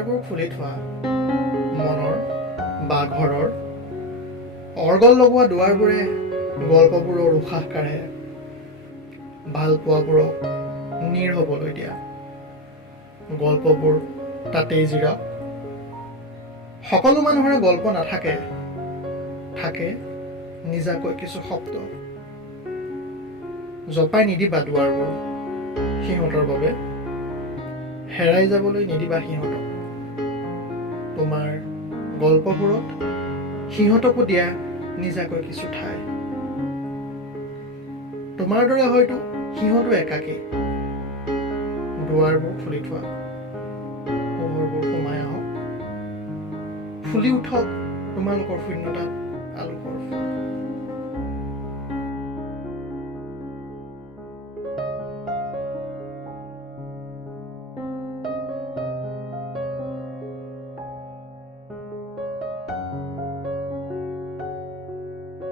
দুৱাৰবোৰ খুলি থোৱা মনৰ বা ঘৰৰ অৰ্গল লগোৱা দুৱাৰবোৰে গল্পবোৰৰ উশাহ কাঢ়ে, ভাল পোৱাবোৰক নীৰ হ'বলৈ দিয়া। গল্পবোৰ তাতেই জিৰক। সকলো মানুহৰে গল্প নাথাকে, থাকে নিজাকৈ কিছু শব্দ। জপাই নিদিবা দুৱাৰবোৰ সিহঁতৰ বাবে, হেৰাই যাবলৈ নিদিবা সিহঁতক। তোমাৰ গল্পবোৰত সিহঁতকো দিয়া নিজাকৈ কিছু ঠাই। তোমাৰ দৰে হয়তো সিহঁতো একাকী। দুৱাৰবোৰ খুলি থোৱা, পোহৰবোৰ সোমাই আহক, ফুলি উঠক তোমালোকৰ শূন্যতাত।